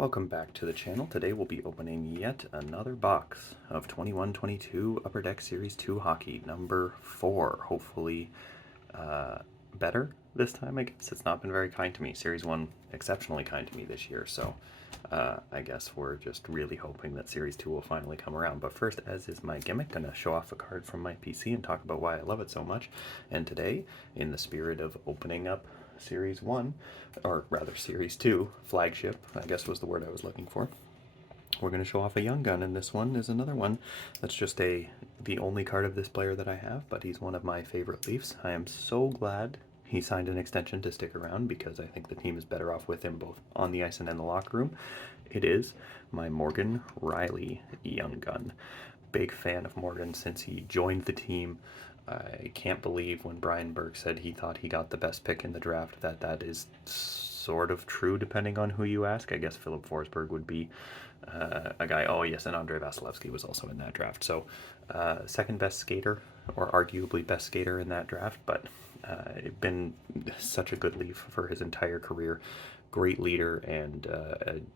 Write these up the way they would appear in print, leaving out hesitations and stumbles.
Welcome back to the channel. Today we'll be opening yet another box of 21-22 Upper Deck Series 2 Hockey, number 4. Hopefully better this time, I guess. It's not been very kind to me. Series 1 exceptionally kind to me this year, so I guess we're just really hoping that Series 2 will finally come around. But first, as is my gimmick, I'm going to show off a card from my PC and talk about why I love it so much. And today, in the spirit of opening up Series 1, or rather Series 2, flagship, I guess was the word I was looking for. We're going to show off a Young Gun, and this one is another one that's just the only card of this player that I have, but he's one of my favorite Leafs. I am so glad he signed an extension to stick around because I think the team is better off with him both on the ice and in the locker room. It is my Morgan Rielly Young Gun. Big fan of Morgan since he joined the team. I can't believe when Brian Burke said he thought he got the best pick in the draft, that is sort of true depending on who you ask. I guess Philip Forsberg would be a guy. Oh yes, and Andrei Vasilevsky was also in that draft. So second best skater, or arguably best skater in that draft, but been such a good Leaf for his entire career. Great leader and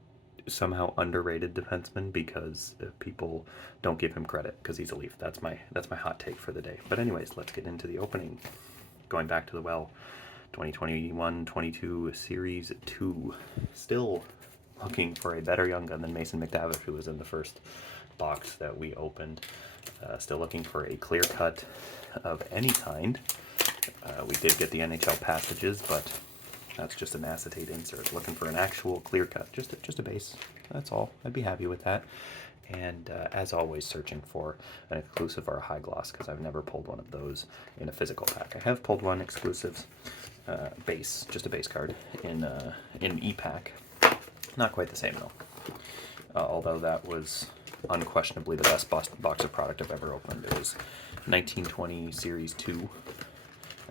somehow underrated defenseman because people don't give him credit because he's a Leaf. That's my hot take for the day. But anyways, let's get into the opening. Going back to the well, 2021-22 Series 2. Still looking for a better Young Gun than Mason McTavish, who was in the first box that we opened. Still looking for a clear cut of any kind. We did get the NHL passages, but that's just an acetate insert. Looking for an actual clear cut, just a base. That's all. I'd be happy with that. And as always, searching for an exclusive or a high gloss because I've never pulled one of those in a physical pack. I have pulled one exclusive base, just a base card in e-pack. Not quite the same though. Although that was unquestionably the best box of product I've ever opened. It was 1920 Series 2.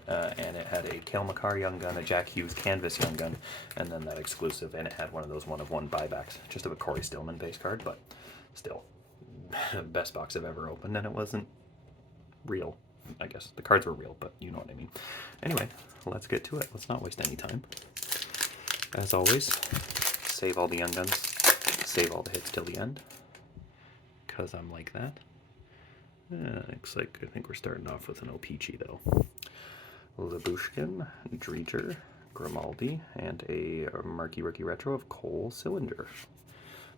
And it had a Cale Makar Young Gun, a Jack Hughes Canvas Young Gun, and then that exclusive, and it had one of those one-of-one buybacks. Just a Corey Stillman base card, but still, best box I've ever opened, and it wasn't real. I guess the cards were real, but you know what I mean. Anyway, let's get to it. Let's not waste any time. As always, save all the Young Guns, save all the hits till the end, because I'm like that. Looks like I think we're starting off with an O-Pee-Chee, though. Lyubushkin, Driedger, Grimaldi, and a Marquee Rookie Retro of Cole Sillinger.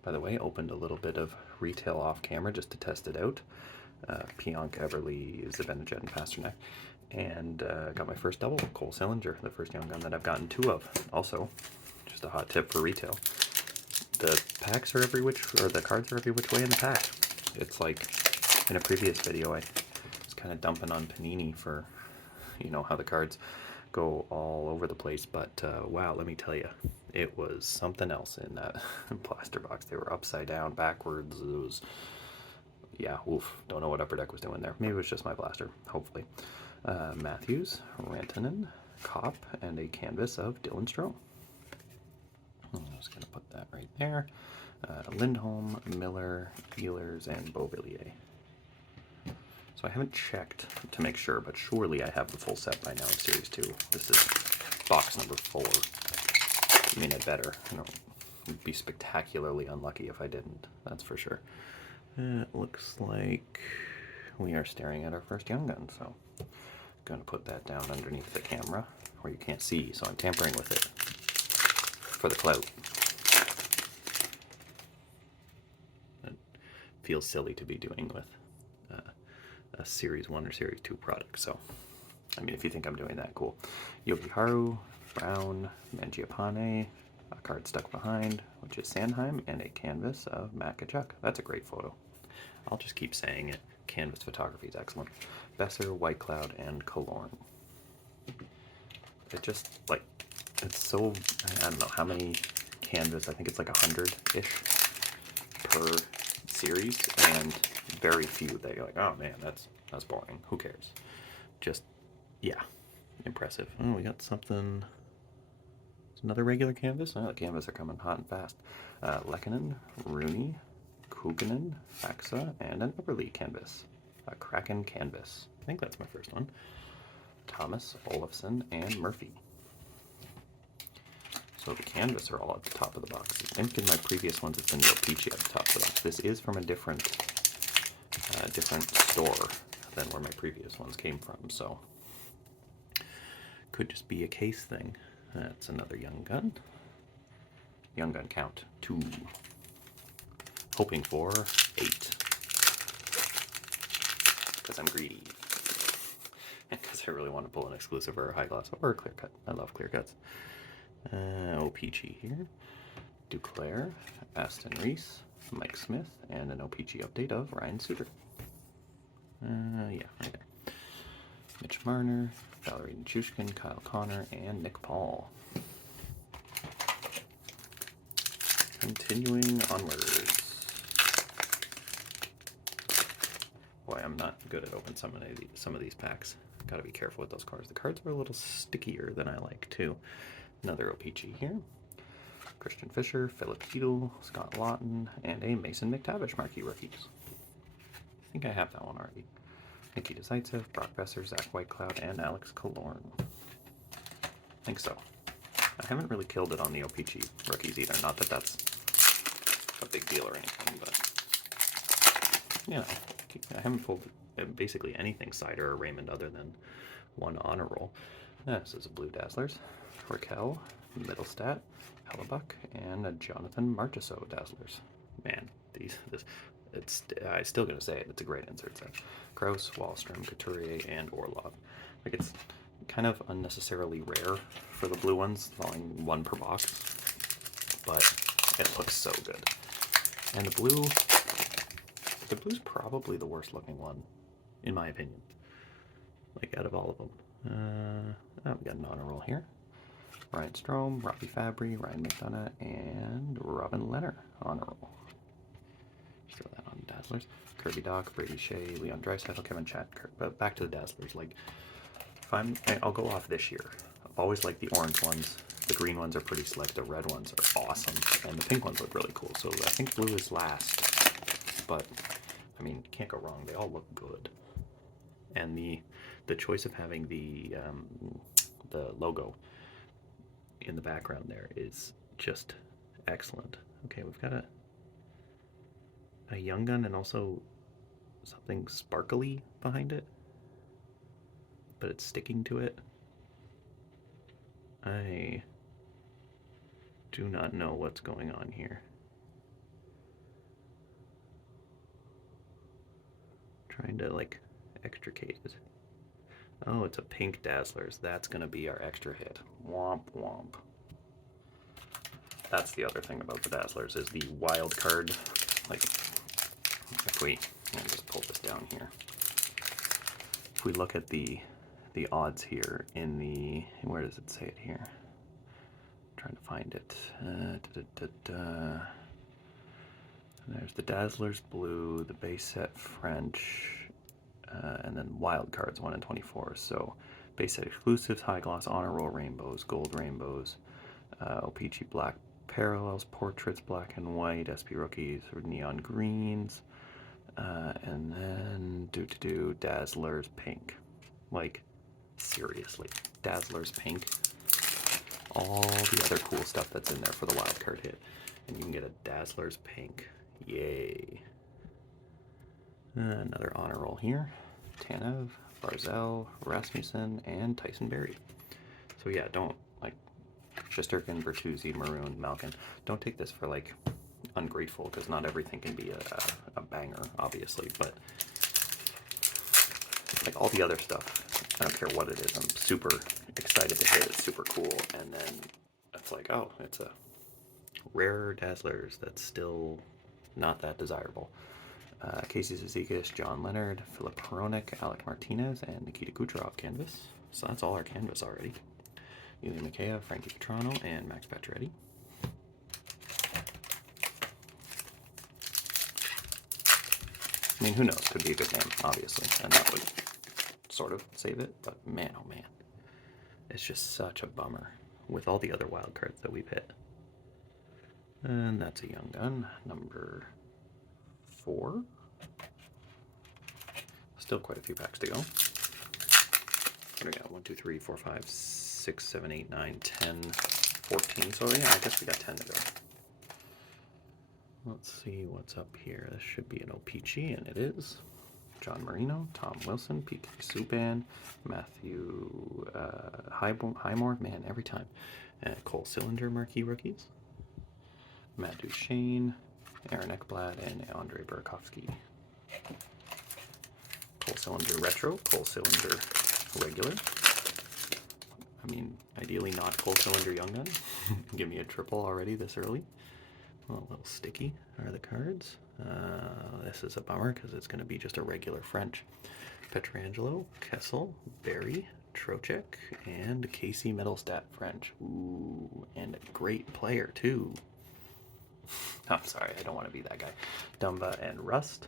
By the way, opened a little bit of retail off camera just to test it out. Pionk, Everly, Zibanejad, and Pasternak. And got my first double, Cole Sillinger, the first Young Gun that I've gotten 2 of. Also, just a hot tip for retail. The packs are every which, or the cards are every which way in the pack. It's like, in a previous video, I was kind of dumping on Panini for, you know, how the cards go all over the place, but wow, let me tell you, it was something else in that blaster box. They were upside down, backwards. It was, yeah, oof, don't know what Upper Deck was doing there. Maybe it was just my blaster, hopefully. Matthews, Rantanen, Kopp, and a canvas of Dylan Strome. I'm just going to put that right there. Lindholm, Miller, Ehlers, and Beauvillier. So I haven't checked to make sure, but surely I have the full set by now in Series 2. This is box number 4. I mean, I better. You know, it'd be spectacularly unlucky if I didn't, that's for sure. It looks like we are staring at our first Young Gun, so I'm going to put that down underneath the camera where you can't see, so I'm tampering with it for the clout. It feels silly to be doing with a Series 1 or Series 2 product, so I mean, if you think I'm doing that, cool. Yogi Haru, Brown, Mangiapane, a card stuck behind, which is Sanheim, and a canvas of Matt Tkachuk. That's a great photo. I'll just keep saying it. Canvas photography is excellent. Besser, White Cloud, and Killorn. It just, like, it's so, I don't know how many canvas, I think it's like 100-ish per series, and very few that you're like, oh man, that's boring. Who cares? Just, yeah, impressive. Oh, we got something. It's another regular canvas. Oh, the canvas are coming hot and fast. Lehkonen, Rooney, Kuukkanen, Faxa, and an Everly canvas. A Kraken canvas. I think that's my first one. Thomas, Olofsson, and Murphy. So the canvas are all at the top of the box. I think in my previous ones it's been real peachy at the top of the box. This is from a different store than where my previous ones came from, so could just be a case thing. That's another Young Gun. Young Gun count 2. Hoping for 8. Because I'm greedy. And because I really want to pull an exclusive or a high gloss or a clear cut. I love clear cuts. OPG here. Duclair, Aston Reese, Mike Smith, and an OPG update of Ryan Suter. Yeah, right there. Mitch Marner, Valerie Nichushkin, Kyle Connor, and Nick Paul. Continuing onwards. Boy, I'm not good at opening some of these packs. Gotta be careful with those cards. The cards are a little stickier than I like, too. Another OPG here. Christian Fisher, Philip Hedl, Scott Lawton, and a Mason McTavish marquee rookies. I think I have that one already. Nikita Zaitsev, Brock Besser, Zach Whitecloud, and Alex Killorn. I think so. I haven't really killed it on the OPG rookies either. Not that that's a big deal or anything, but you know, I haven't pulled basically anything Cider or Raymond other than one honor roll. This is a Blue Dazzlers, Raquel, Middlestat, Hellebuck, and a Jonathan Marchessault Dazzlers. Man, I still gonna say it. It's a great insert set. Kraus, Wallstrom, Couturier, and Orlov. Like, it's kind of unnecessarily rare for the blue ones, only one per box, but it looks so good. And the blue's probably the worst looking one, in my opinion. Like, out of all of them. We got an honor roll here. Ryan Strome, Robbie Fabry, Ryan McDonough, and Robin Leonard honor roll. Throw that on Dazzlers. Kirby Doc, Brady Shea, Leon Draisaitl, Kevin Chatker. But back to the Dazzlers. Like, I'll go off this year. I've always liked the orange ones. The green ones are pretty slick. The red ones are awesome, and the pink ones look really cool. So I think blue is last. But I mean, can't go wrong. They all look good. And the choice of having the logo in the background there is just excellent. Okay, we've got a Young Gun and also something sparkly behind it, but it's sticking to it. I do not know what's going on here. Trying to like extricate it. Oh, it's a pink Dazzlers. That's gonna be our extra hit. Womp womp. That's the other thing about the Dazzlers is the wild card. Like, if we just pull this down here. If we look at the odds here in the, where does it say it here? I'm trying to find it. There's the Dazzlers blue, the base set French, and then wild cards 1 in 24. So base set exclusives, high gloss, honor roll rainbows, gold rainbows, OPG black parallels, portraits black and white, SP rookies or neon greens, and then Dazzlers pink. Like, seriously, Dazzlers pink. All the other cool stuff that's in there for the wild card hit, and you can get a Dazzlers pink. Yay. Another honor roll here. Tanev, Barzell, Rasmussen, and Tyson Berry. So yeah, don't, like, Shesterkin, Bertuzzi, Maroon, Malkin, don't take this for, like, ungrateful, because not everything can be a banger, obviously, but, like, all the other stuff, I don't care what it is, I'm super excited to hit. It's super cool, and then it's like, oh, it's a rare Dazzlers that's still not that desirable. Casey Zizekas, John Leonard, Philip Hronik, Alec Martinez, and Nikita Kucherov canvas. So that's all our canvas already. Ilya Mikheyev, Frankie Petrano, and Max Pacioretty. I mean, who knows? Could be a good game, obviously, and that would sort of save it. But man, oh man, it's just such a bummer with all the other wild cards that we've hit. And that's a Young Gun, number 4. Still quite a few packs to go. What do we got? 1, 2, 3, 4, 5, 6, 7, 8, 9, 10. 14, so yeah, I guess we got 10 to go. Let's see what's up here. This should be an O-Pee-Chee, and it is. John Marino, Tom Wilson, P.K. Subban, Matthew Highmore, man, every time. Cole Sillinger, marquee rookies. Matt Duchene, Aaron Ekblad, and Andre Burakovsky. Cole Sillinger retro, Cole Sillinger regular. I mean, ideally not Cole Cylinder Young Gun. Give me a triple already this early. Well, a little sticky are the cards. This is a bummer because it's going to be just a regular French. Pietrangelo, Kessel, Barry, Trocheck, and Casey Middlestat French. Ooh, and a great player too. I'm sorry, I don't want to be that guy. Dumba and Rust.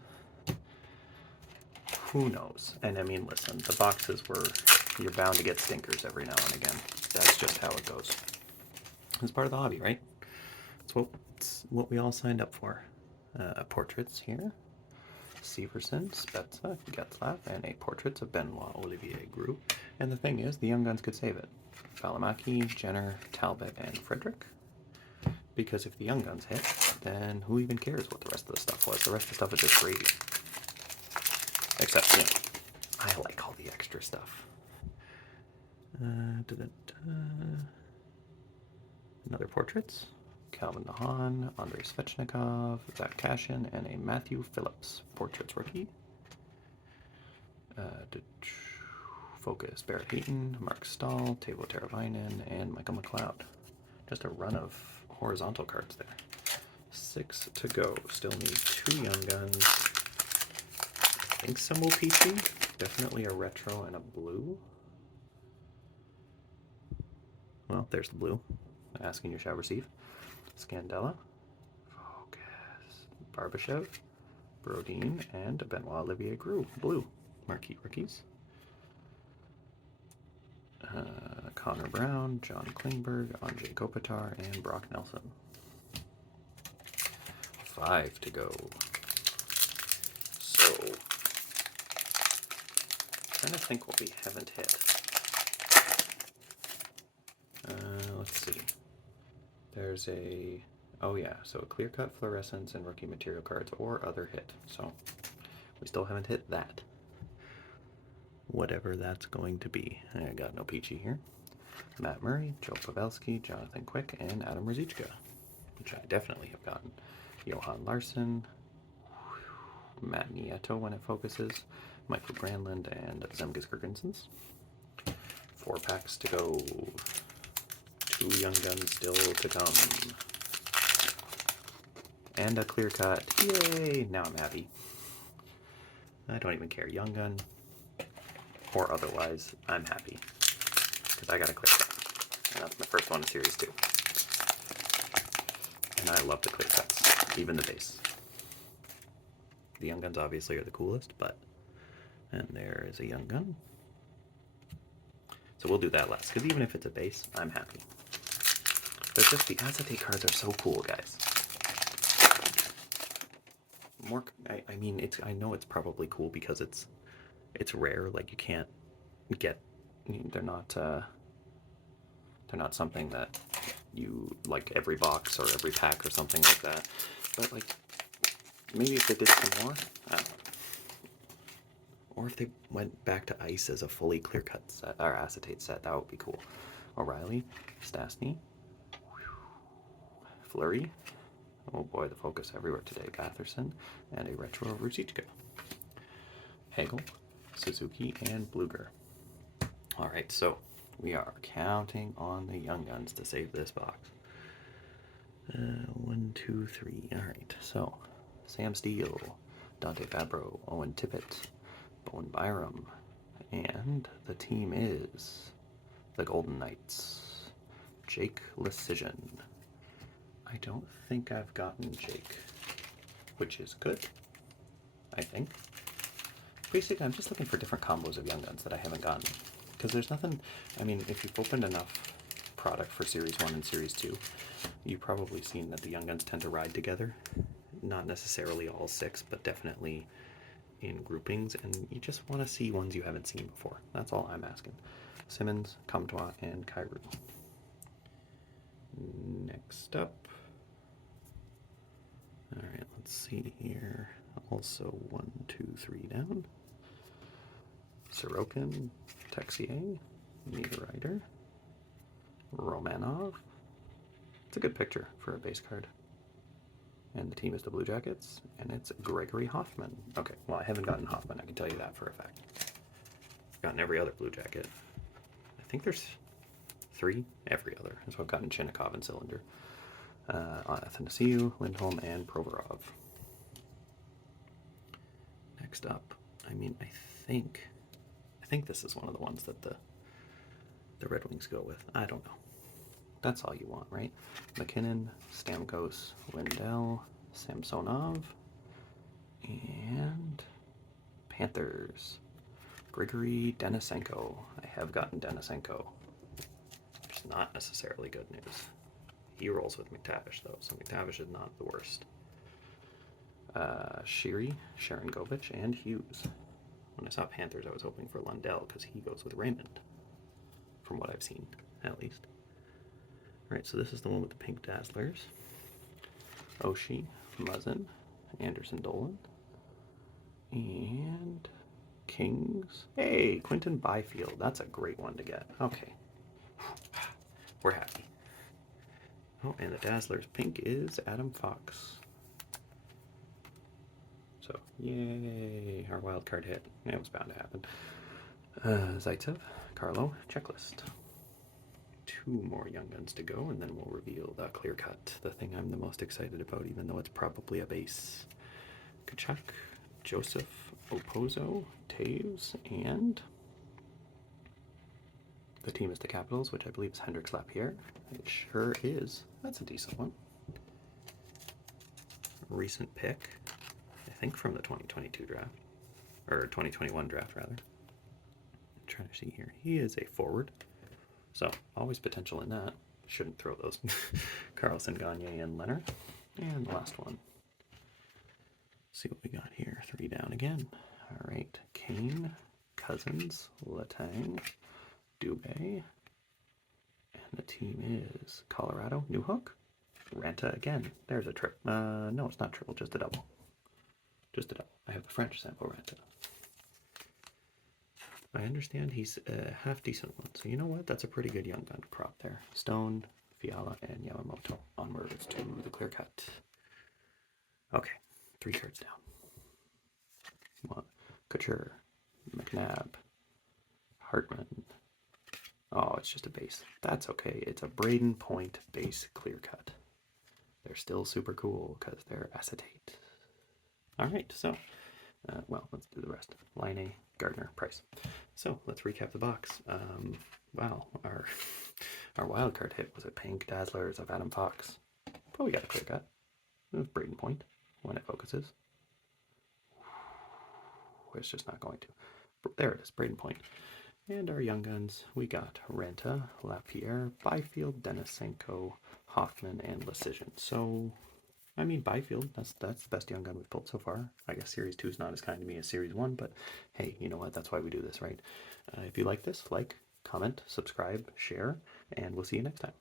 Who knows? And I mean, listen, the boxes were, you're bound to get stinkers every now and again. That's just how it goes. It's part of the hobby, right? It's what we all signed up for. Portraits here. Severson, Spezza, Getzlaff, and a portraits of Benoit Olivier Groulx. And the thing is, the Young Guns could save it. Valimaki, Jenner, Talbot, and Frederick. Because if the Young Guns hit, then who even cares what the rest of the stuff was? The rest of the stuff is just gravy. Except, you know, I like all the extra stuff. Another portraits. Calvin Nahan, Andrei Svechnikov, Zach Cashin, and a Matthew Phillips portraits rookie. Focus, Barrett Heaton, Mark Stahl, Teuvo Teravainen, and Michael McLeod. Just a run of horizontal cards there. 6 to go. Still need 2 Young Guns. I think some O-Pee-Chee. Definitely a retro and a blue. Well, there's the blue. Asking you shall receive. Scandella, Focus, Barbashev, Brodin, and Benoit Olivier Groulx, blue. Marquee rookies. Connor Brown, John Klingberg, Andrzej Kopitar, and Brock Nelson. 5 to go. So, trying to think what we haven't hit. Let's see. There's a, oh yeah, so a clear-cut fluorescence and rookie material cards or other hit. So we still haven't hit that. Whatever that's going to be. I got no Peachy here. Matt Murray, Joe Pavelski, Jonathan Quick, and Adam Ruzicka, which I definitely have gotten. Johan Larsson, Matt Nieto when it focuses, Michael Granlund, and Zemgus Girgensons. 4 packs to go. 2 Young Guns still to come. And a clear cut. Yay! Now I'm happy. I don't even care. Young Gun or otherwise, I'm happy. Because I got a clear cut. And that's my first one in Series 2. And I love the clear cuts. Even the base. The Young Guns obviously are the coolest, but... And there is a Young Gun. So we'll do that last. Because even if it's a base, I'm happy. But just the acetate cards are so cool, guys. More, I mean, it's. I know it's probably cool because it's rare. Like you can't get. They're not something that you like every box or every pack or something like that. But like, maybe if they did some more, I don't know. Or if they went back to ice as a fully clear cut set or acetate set, that would be cool. O'Reilly, Stastny. Flurry, oh boy, the focus everywhere today, Batherson, and a retro of Ruzicka. Hagel, Suzuki, and Bluger. Alright, so we are counting on the Young Guns to save this box. 1, 2, 3, alright, so Sam Steele, Dante Fabro, Owen Tippett, Bowen Byram, and the team is the Golden Knights, Jake Lecision. I don't think I've gotten Jake, which is good, I think. Basically, I'm just looking for different combos of Young Guns that I haven't gotten. Because there's nothing, I mean, if you've opened enough product for Series 1 and Series 2, you've probably seen that the Young Guns tend to ride together. Not necessarily all 6, but definitely in groupings, and you just want to see ones you haven't seen before. That's all I'm asking. Simmons, Comtois, and Kyrou. Next up. All right, let's see here. Also 1, 2, 3 down. Sorokin, Texier, Niederreiter, Romanov. It's a good picture for a base card. And the team is the Blue Jackets, and it's Gregory Hoffman. Okay, well, I haven't gotten Hoffman, I can tell you that for a fact. I've gotten every other Blue Jacket. I think there's 3 every other. So I've gotten Chinnikov and Cylinder. Athanasiou, Lindholm, and Provorov. Next up, I mean, I think this is one of the ones that the Red Wings go with. I don't know. That's all you want, right? McKinnon, Stamkos, Lindell, Samsonov, and Panthers. Grigory Denisenko. I have gotten Denisenko. Which is not necessarily good news. He rolls with McTavish, though, so McTavish is not the worst. Sheary, Sharon Govich, and Hughes. When I saw Panthers, I was hoping for Lundell because he goes with Raymond, from what I've seen, at least. All right, so this is the one with the pink Dazzlers. Oshie, Muzzin, Anderson Dolan, and Kings. Hey, Quinton Byfield. That's a great one to get. Okay. We're happy. Oh, and the Dazzlers pink is Adam Fox. So, yay, our wild card hit. It was bound to happen. Zaitsev, Carlo, checklist. 2 more Young Guns to go, and then we'll reveal the clear cut, the thing I'm the most excited about, even though it's probably a base. Kachuk, Joseph, Opozo, Taves, and the team is the Capitals, which I believe is Hendrix Lapierre. It sure is. That's a decent one. Recent pick, I think from the 2022 draft, or 2021 draft rather. I'm trying to see here. He is a forward, so always potential in that. Shouldn't throw those. Carlson, Gagne, and Leonard. And the last one. See what we got here. 3 down again. All right. Kane, Cousins, Letang, Dubé, and the team is Colorado, Newhook, Ranta again. There's a trip. No, it's not triple, just a double. Just a double. I have the French sample Ranta. I understand he's a half decent one, so you know what? That's a pretty good Young Gun crop there. Stone, Fiala, and Yamamoto. Onwards to the clear cut. Okay, 3 cards down. Couture, McNabb, Hartman. Oh, it's just a base. That's okay. It's a Braden Point base clear cut. They're still super cool because they're acetate. All right, so, well, let's do the rest. Line, Gardner, Price. So let's recap the box. Wow, our wild card hit was a pink Dazzlers of Adam Fox. Probably got a clear cut. It was Braden Point when it focuses. It's just not going to. There it is, Braden Point. And our Young Guns, we got Renta, Lapierre, Byfield, Denisenko, Hoffman, and Lecision. So, I mean, Byfield, that's the best Young Gun we've pulled so far. I guess Series 2 is not as kind to me as Series 1, but hey, you know what? That's why we do this, right? If you like this, like, comment, subscribe, share, and we'll see you next time.